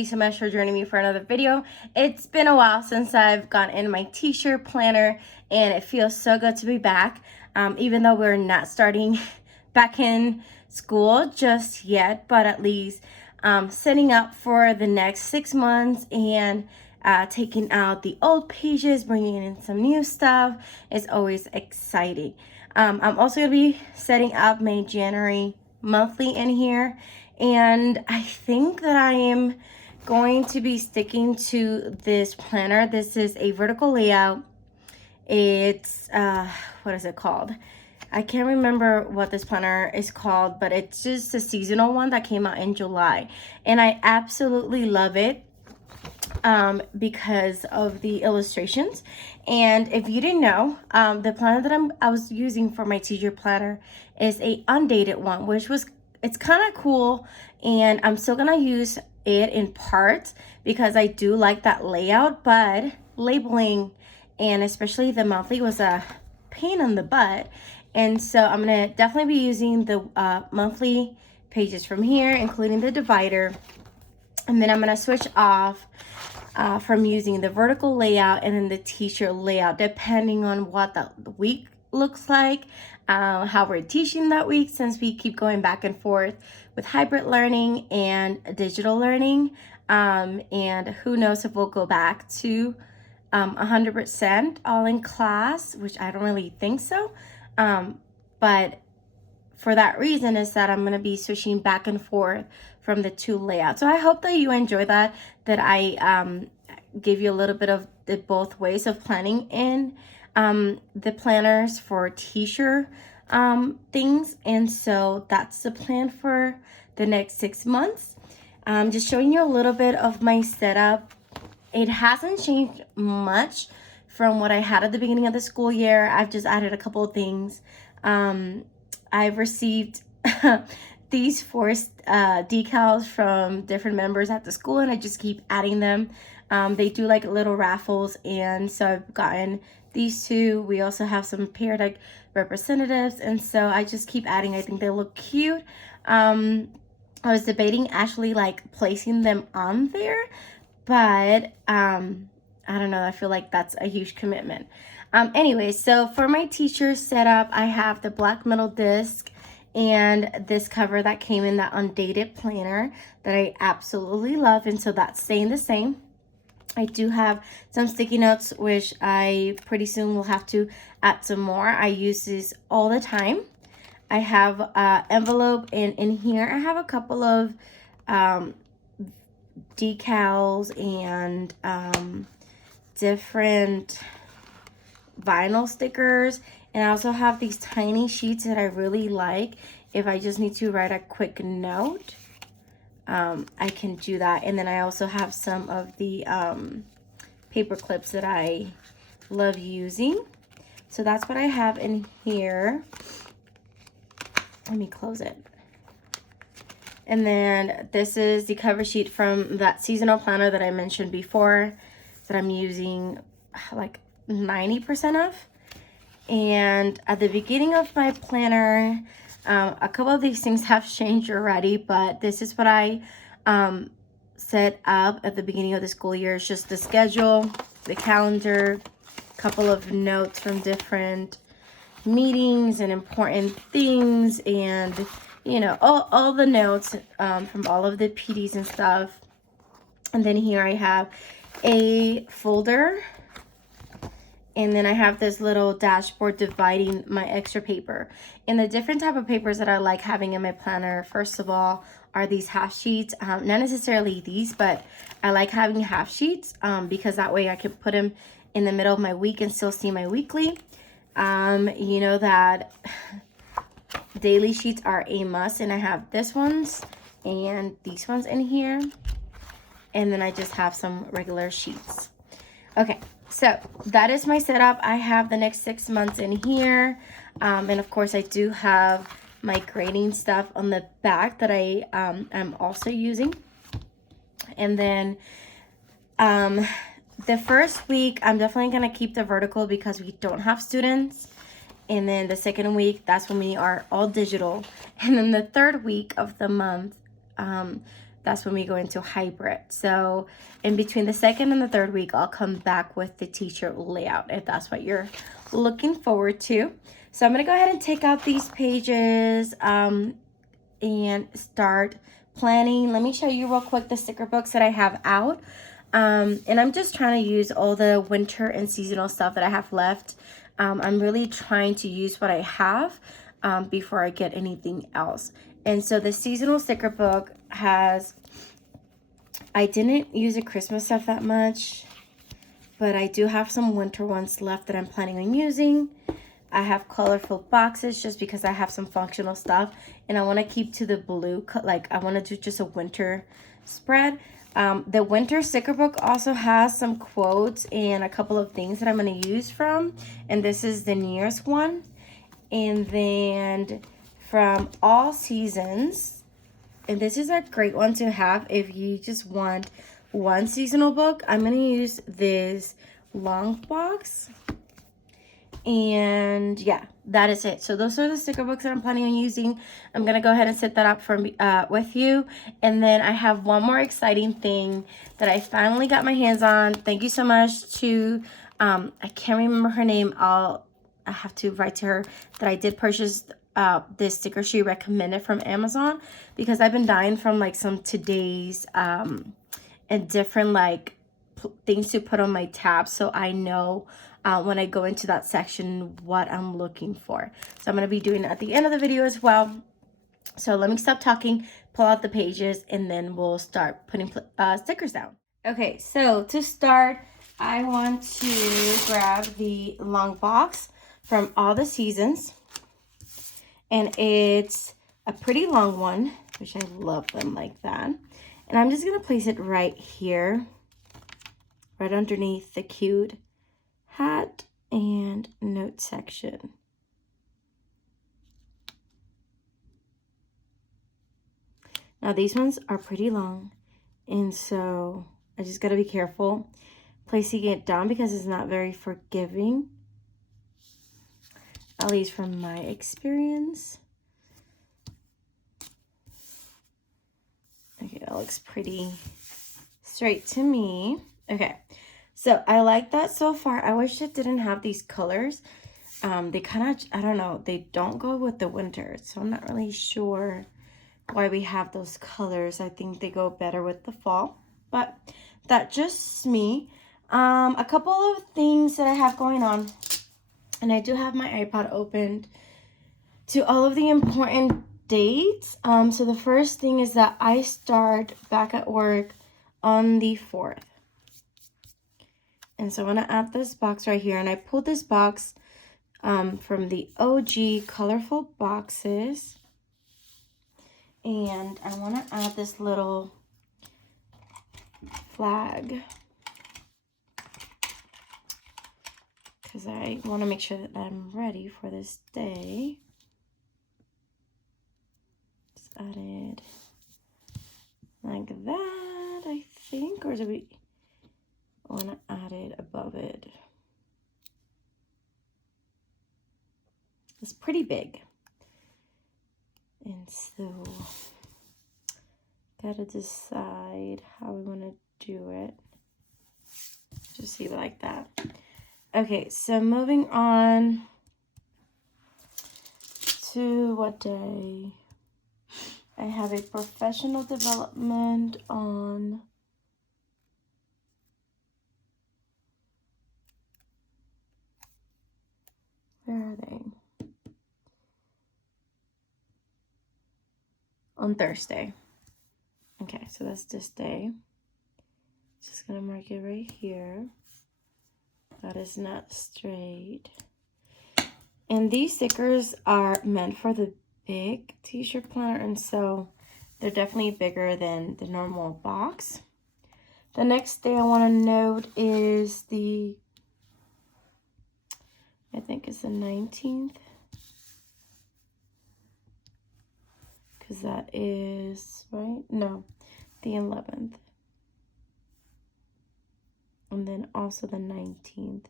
you so much for joining me for another video. It's been a while since I've gone in my teacher planner, and it feels so good to be back. Even though we're not starting back in school just yet, but at least setting up for the next 6 months and taking out the old pages, bringing in some new stuff is always exciting. I'm also going to be setting up my January monthly in here, and I think that I am going to be sticking to this planner. This is a vertical layout. It's what is it called? I can't remember what this planner is called, but it's just a seasonal one that came out in July, and I absolutely love it because of the illustrations. And if you didn't know, the planner that I was using for my teacher planner is a undated one, it's kind of cool, and I'm still gonna use it in parts because I do like that layout, but labeling and especially the monthly was a pain in the butt. And so I'm gonna definitely be using the monthly pages from here, including the divider. And then I'm gonna switch off from using the vertical layout and then the teacher layout, depending on what the week looks like, how we're teaching that week, since we keep going back and forth with hybrid learning and digital learning. And who knows if we'll go back to 100% all in class, which I don't really think so. But for that reason is that I'm going to be switching back and forth from the two layouts. So I hope that you enjoy that I give you a little bit of the both ways of planning in the planners for teacher things. And so that's the plan for the next 6 months. Just showing you a little bit of my setup. It hasn't changed much from what I had at the beginning of the school year. I've just added a couple of things. I've received these forced decals from different members at the school, and I just keep adding them. They do like little raffles, and so I've gotten these two. We also have some periodic representatives, and so I just keep adding. I think they look cute. I was debating actually like placing them on there, but I don't know, I feel like that's a huge commitment. Anyway, so for my teacher setup, I have the black metal disc and this cover that came in that undated planner that I absolutely love, and so that's staying the same. I do have some sticky notes, which I pretty soon will have to add some more. I use these all the time. I have envelope, and in here I have a couple of decals and different vinyl stickers, and I also have these tiny sheets that I really like. If I just need to write a quick note, I can do that. And then I also have some of the paper clips that I love using. So that's what I have in here. Let me close it. And then this is the cover sheet from that seasonal planner that I mentioned before that I'm using like 90% of. And at the beginning of my planner, a couple of these things have changed already, but this is what I set up at the beginning of the school year. It's just the schedule, the calendar, a couple of notes from different meetings and important things, and you know, all the notes from all of the PDs and stuff. And then here I have a folder, and then I have this little dashboard dividing my extra paper. And the different type of papers that I like having in my planner, first of all, are these half sheets. Not necessarily these, but I like having half sheets because that way I can put them in the middle of my week and still see my weekly. You know that daily sheets are a must, and I have this ones and these ones in here. And then I just have some regular sheets. Okay, so that is my setup. I have the next 6 months in here. And of course I do have my grading stuff on the back that I am also using. And then the first week, I'm definitely going to keep the vertical because we don't have students. And then the second week, that's when we are all digital. And then the third week of the month, that's when we go into hybrid. So in between the second and the third week, I'll come back with the teacher layout if that's what you're looking forward to. So I'm going to go ahead and take out these pages and start planning. Let me show you real quick the sticker books that I have out. And I'm just trying to use all the winter and seasonal stuff that I have left. I'm really trying to use what I have before I get anything else. And so the seasonal sticker book has, I didn't use the Christmas stuff that much, but I do have some winter ones left that I'm planning on using. I have colorful boxes just because I have some functional stuff and I want to keep to the blue, like I want to do just a winter spread. The winter sticker book also has some quotes and a couple of things that I'm going to use from, and this is the New Year's one. And then from All Seasons, and this is a great one to have if you just want one seasonal book. I'm going to use this long box. And yeah, that is it. So those are the sticker books that I'm planning on using. I'm gonna go ahead and set that up for with you. And then I have one more exciting thing that I finally got my hands on. Thank you so much to I can't remember her name. I have to write to her that I did purchase this sticker she recommended from Amazon, because I've been dying from like some today's and different like things to put on my tabs, so I know when I go into that section what I'm looking for. So I'm going to be doing it at the end of the video as well. So let me stop talking, pull out the pages, and then we'll start putting stickers down. Okay, so to start, I want to grab the long box from All the Seasons, and it's a pretty long one, which I love them like that. And I'm just going to place it right here, right underneath the cute hat and note section. Now these ones are pretty long, and so I just gotta be careful placing it down because it's not very forgiving, at least from my experience. Okay, that looks pretty straight to me. Okay, so I like that so far. I wish it didn't have these colors. They kind of, I don't know, they don't go with the winter, so I'm not really sure why we have those colors. I think they go better with the fall, but that's just me. A couple of things that I have going on, and I do have my iPad opened to all of the important dates. So the first thing is that I start back at work on the 4th. And so I'm going to add this box right here. And I pulled this box from the OG Colorful Boxes. And I want to add this little flag, because I want to make sure that I'm ready for this day. Just added like that, I think, or do we want to add it above it? It's pretty big, and so gotta decide how we want to do it. Just leave it like that. Okay, so moving on to what day? I have a professional development on where are they? On Thursday. Okay, so that's this day. Just gonna mark it right here. That is not straight. And these stickers are meant for the big t-shirt planner, and so they're definitely bigger than the normal box. The next day I want to note is I think it's the 19th. Because that is, right? No, the 11th. And then also the 19th.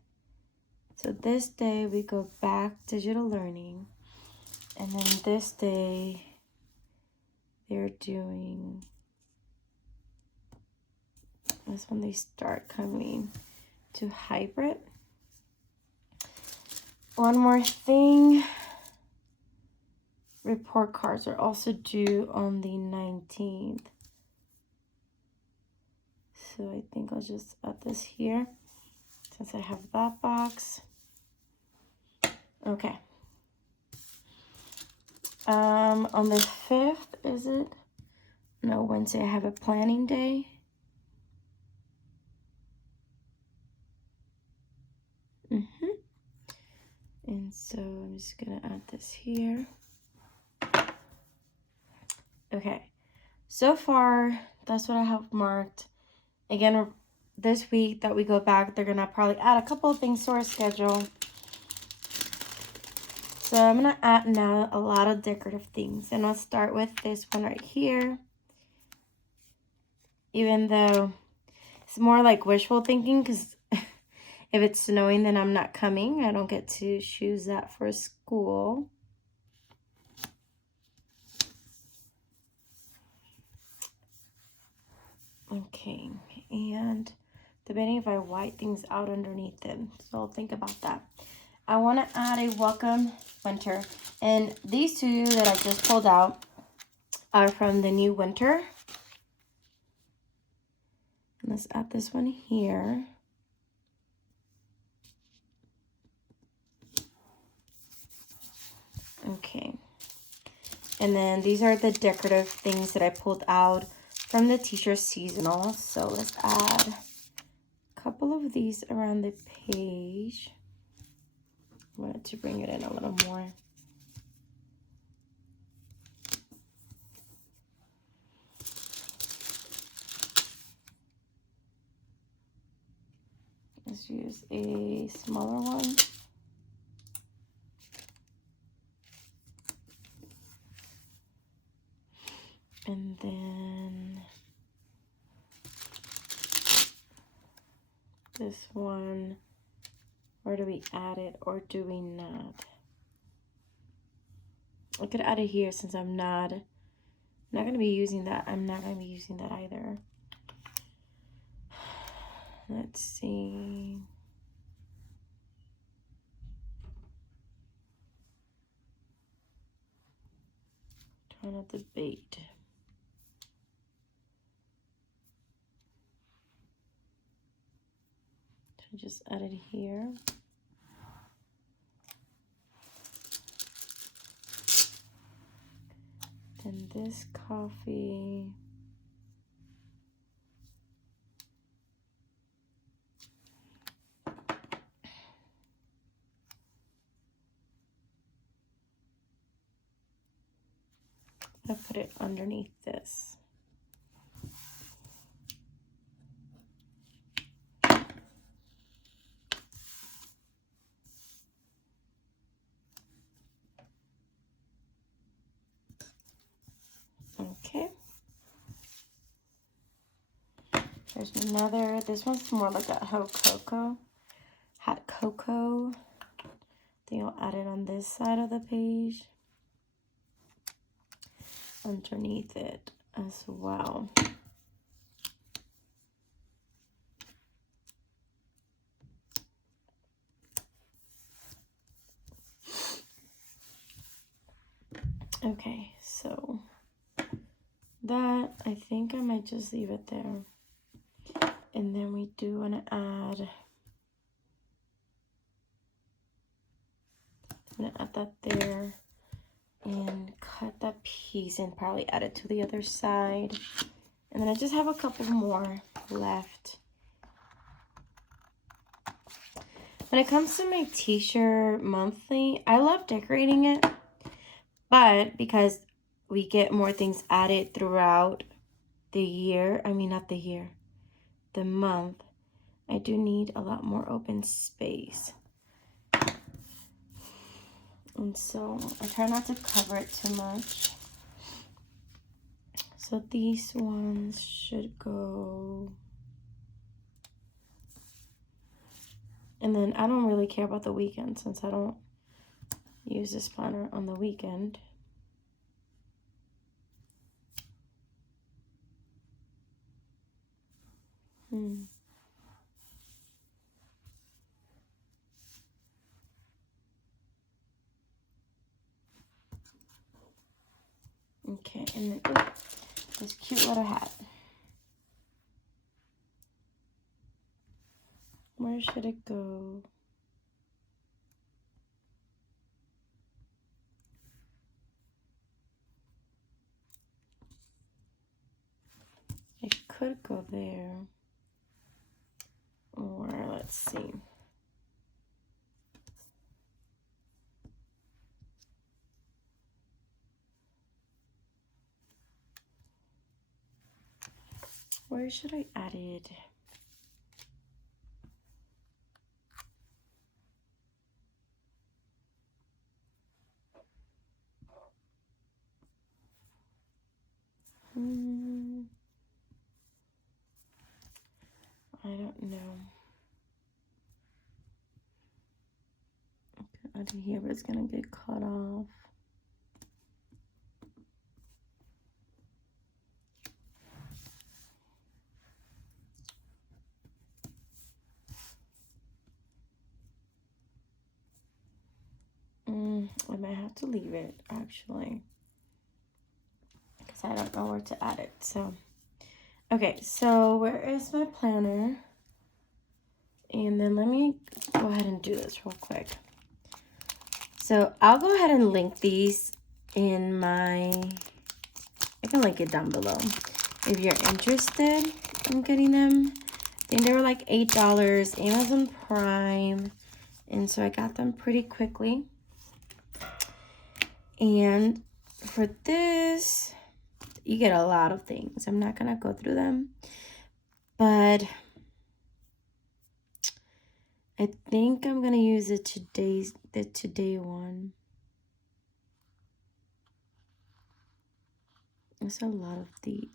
So this day we go back digital learning. And then this day they're doing That's when they start coming to hybrid. One more thing. Report cards are also due on the 19th. So I think I'll just add this here since I have that box. Okay. On the 5th, is it? No, Wednesday I have a planning day. And so I'm just gonna add this here. Okay, so far that's what I have marked. Again, this week that we go back, they're gonna probably add a couple of things to our schedule. So I'm gonna add now a lot of decorative things, and I'll start with this one right here. Even though it's more like wishful thinking, because if it's snowing, then I'm not coming. I don't get to choose that for school. Okay, and depending if I white things out underneath them, so I'll think about that. I want to add a welcome winter, and these two that I just pulled out are from the new winter. And let's add this one here. Okay, and then these are the decorative things that I pulled out from the Teacher Seasonal. So let's add a couple of these around the page. I wanted to bring it in a little more. Let's use a smaller one. And then this one, where do we add it or do we not? I could add it here since I'm not going to be using that. I'm not going to be using that either. Let's see. Trying to debate. I just add it here. Then this coffee. I put it underneath this. Okay. There's another. This one's more like a hot cocoa. Then I'll add it on this side of the page. Underneath it as well. Okay, so that, I think I might just leave it there. And then we do want to add, I'm going to add that there and cut that piece and probably add it to the other side. And then I just have a couple more left. When it comes to my t-shirt monthly, I love decorating it, but because we get more things added throughout the year, I mean not the year, the month, I do need a lot more open space. And so I try not to cover it too much. So these ones should go. And then I don't really care about the weekend since I don't use this planner on the weekend. Okay, and then this cute little hat. Where should it go? It could go there. Or let's see. Where should I add it? I don't know. I could add it here, but it's gonna get cut off. I might have to leave it actually, because I don't know where to add it. So, okay, so where is my planner? And then let me go ahead and do this real quick. So I'll go ahead and link these in my, I can link it down below if you're interested in getting them. I think they were like $8, Amazon Prime, and so I got them pretty quickly. And for this, you get a lot of things. I'm not gonna go through them, but I think I'm gonna use the today one. There's a lot of the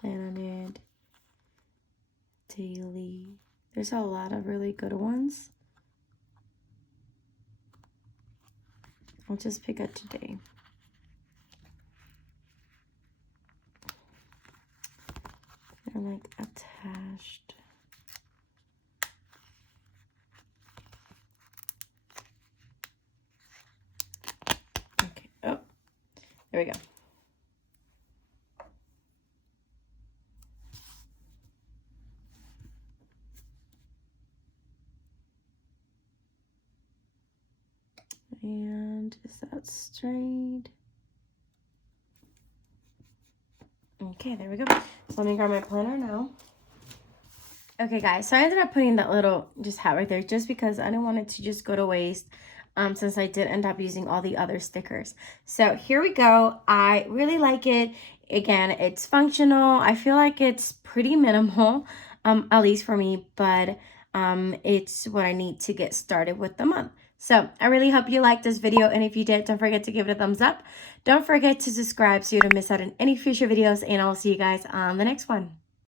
Planet Daily. There's a lot of really good ones. I'll just pick a today. They're like attached. Okay. Oh, there we go. And is that straight? Okay, there we go. So let me grab my planner now. Okay, guys, so I ended up putting that little just hat right there just because I didn't want it to just go to waste, since I did end up using all the other stickers. So here we go. I really like it. Again, it's functional. I feel like it's pretty minimal, at least for me, but it's what I need to get started with the month. So I really hope you liked this video, and if you did, don't forget to give it a thumbs up. Don't forget to subscribe so you don't miss out on any future videos, and I'll see you guys on the next one.